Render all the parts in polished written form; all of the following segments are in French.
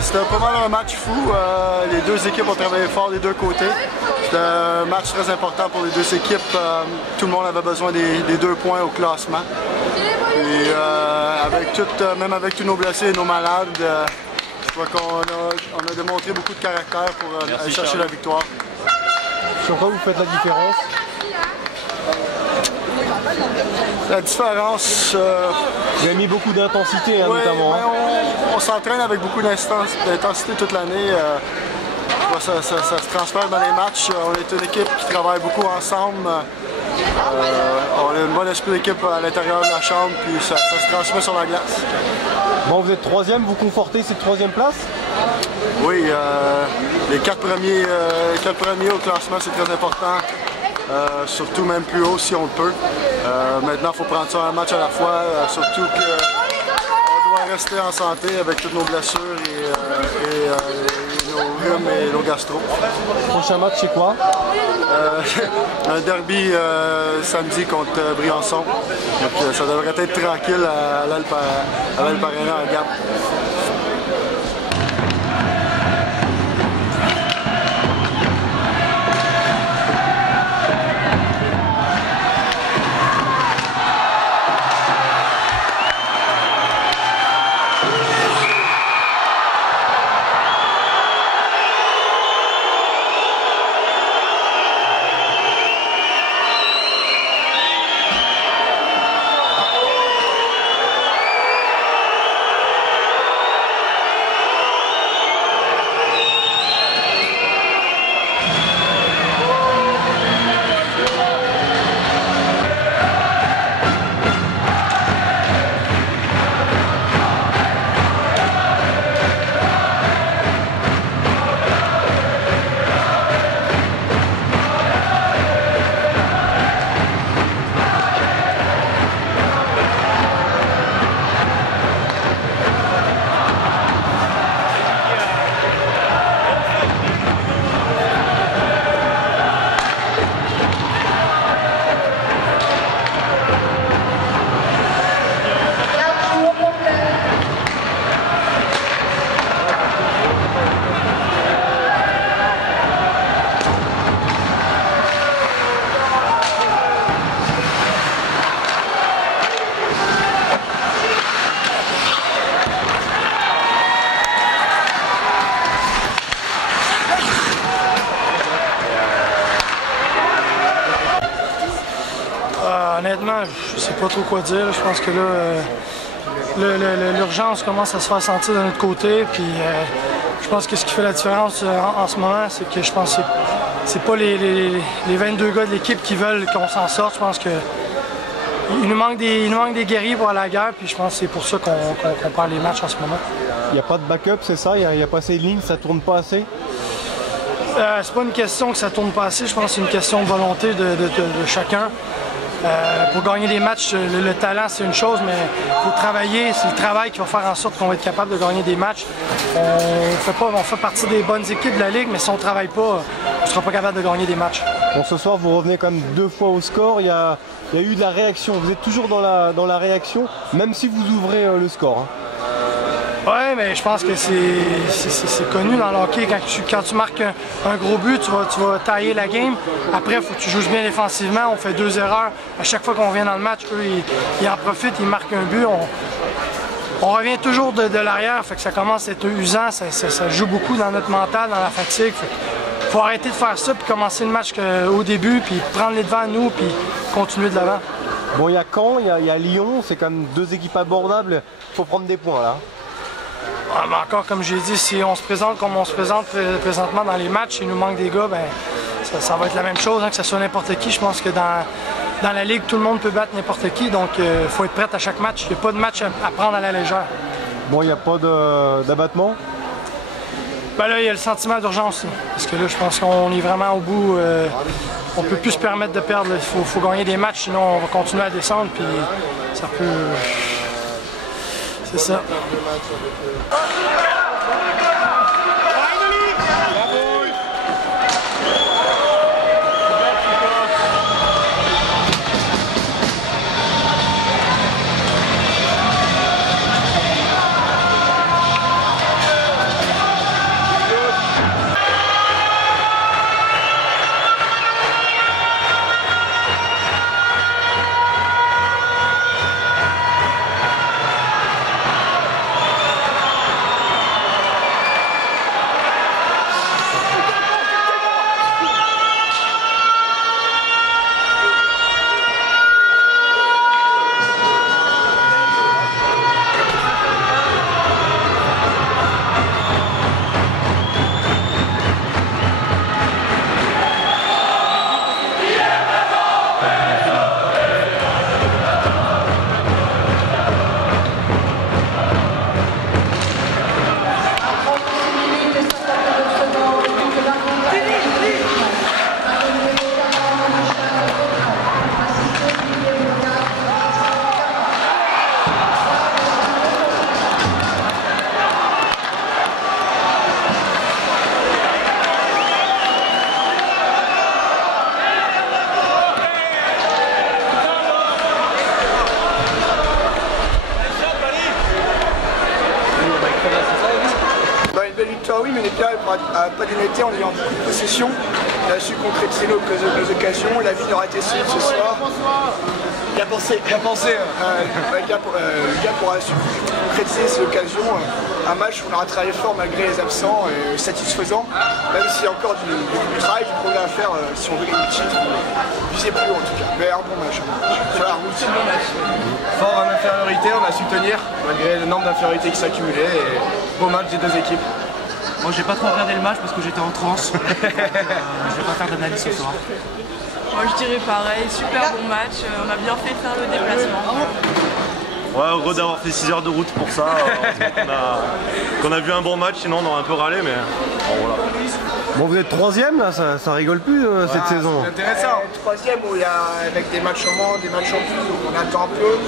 C'était pas mal un match fou. Les deux équipes ont travaillé fort des deux côtés. C'était un match très important pour les deux équipes. Tout le monde avait besoin des 2 points au classement. Et même avec tous nos blessés et nos malades, je crois qu'on a démontré beaucoup de caractère pour aller chercher la victoire. Sur quoi vous faites la différence? La différence... Vous avez mis beaucoup d'intensité, oui, notamment. On s'entraîne avec beaucoup d'intensité toute l'année. Ça se transfère dans les matchs. On est une équipe qui travaille beaucoup ensemble. On a une bonne esprit d'équipe à l'intérieur de la chambre, puis ça se transmet sur la glace. Bon, vous êtes 3e, vous confortez cette 3e place? Oui, les 4 premiers au classement, c'est très important. Surtout même plus haut si on le peut. Maintenant, il faut prendre ça un match à la fois, surtout qu'on doit rester en santé avec toutes nos blessures et nos rhumes et nos gastro. Le prochain match, c'est quoi? Un derby samedi contre Briançon. Donc, ça devrait être tranquille à l'Alp Arena à Gap. pas trop quoi dire. Je pense que là, l'urgence commence à se faire sentir de notre côté. Puis je pense que ce qui fait la différence en ce moment, c'est que je pense que c'est pas les 22 gars de l'équipe qui veulent qu'on s'en sorte. Je pense que il nous manque des guerriers pour aller à la guerre. Puis je pense que c'est pour ça qu'on perd les matchs en ce moment. Il n'y a pas de backup, c'est ça? Il n'y a pas assez de lignes, ça tourne pas assez? C'est pas une question que ça tourne pas assez. Je pense que c'est une question de volonté de chacun. Pour gagner des matchs, le talent c'est une chose, mais il faut travailler. C'est le travail qui va faire en sorte qu'on va être capable de gagner des matchs. On fait partie des bonnes équipes de la Ligue, mais si on ne travaille pas, on ne sera pas capable de gagner des matchs. Bon, ce soir, vous revenez quand même 2 fois au score. Il y a eu de la réaction. Vous êtes toujours dans la réaction, même si vous ouvrez le score. Hein. Oui, mais je pense que c'est connu dans le hockey. Quand tu marques un gros but, tu vas tailler la game. Après, il faut que tu joues bien défensivement. On fait 2 erreurs. À chaque fois qu'on vient dans le match, eux, ils en profitent, ils marquent un but. On revient toujours de l'arrière, fait que ça commence à être usant. Ça joue beaucoup dans notre mental, dans la fatigue. Il faut arrêter de faire ça, puis commencer le match au début, puis prendre les devants à nous, puis continuer de l'avant. Bon, il y a Caen, il y a Lyon. C'est quand même 2 équipes abordables. Il faut prendre des points, là. Ah, mais encore, comme j'ai dit, si on se présente comme on se présente présentement dans les matchs, il nous manque des gars, ben, ça va être la même chose, hein, que ce soit n'importe qui. Je pense que dans la Ligue, tout le monde peut battre n'importe qui, donc il faut être prêt à chaque match. Il n'y a pas de match à prendre à la légère. Bon, il n'y a pas d'abattement? Ben là, il y a le sentiment d'urgence. Parce que là, je pense qu'on est vraiment au bout. On ne peut plus se permettre de perdre. Il faut gagner des matchs, sinon on va continuer à descendre, puis ça peut... C'est ça. Oui, mais Nepia n'a pas démêté en ayant beaucoup de possession. Il a su concrétiser nos occasions. La vie n'aura été simple ce soir. Il a pensé. Le gars pourra su concrétiser ces occasions. Un match où on aura travaillé fort malgré les absents, satisfaisant. Même s'il y a encore du travail, du progrès à faire si on veut gagner le titre. Visez plus haut en tout cas. Mais un bon match. Sur la route. Fort en infériorité, on a su tenir malgré le nombre d'infériorités qui s'accumulaient. Et beau match des 2 équipes. Moi j'ai pas trop regardé le match parce que j'étais en transe. Je vais pas faire d'analyse ce soir. Moi je dirais pareil, super bon match, on a bien fait de faire le déplacement. Ouais, heureux d'avoir fait 6 heures de route pour ça. Qu'on a vu un bon match, sinon on aurait un peu râlé, mais bon, voilà. Bon, vous êtes 3e là, ça rigole plus cette saison. C'est intéressant. 3e où il y a avec des matchs en moins, des matchs en plus, on attend un peu.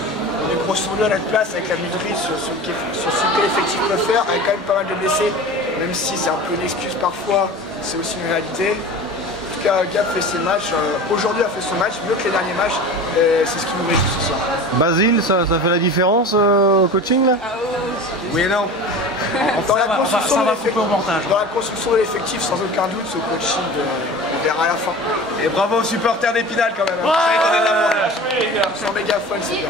On est grosso modo à notre place avec la maîtrise sur ce que l'effectif peut faire, avec quand même pas mal de blessés, même si c'est un peu une excuse parfois, c'est aussi une réalité. En tout cas, Gap fait ses matchs, aujourd'hui a fait son match, mieux que les derniers matchs, et c'est ce qui nous réjouit ce soir. Basile, ça fait la différence au coaching là? Oui et non. Dans la construction de l'effectif, sans aucun doute, ce coaching, on verra à la fin. Et bravo aux supporters d'Épinal quand même. C'est un méga fun, c'est bien.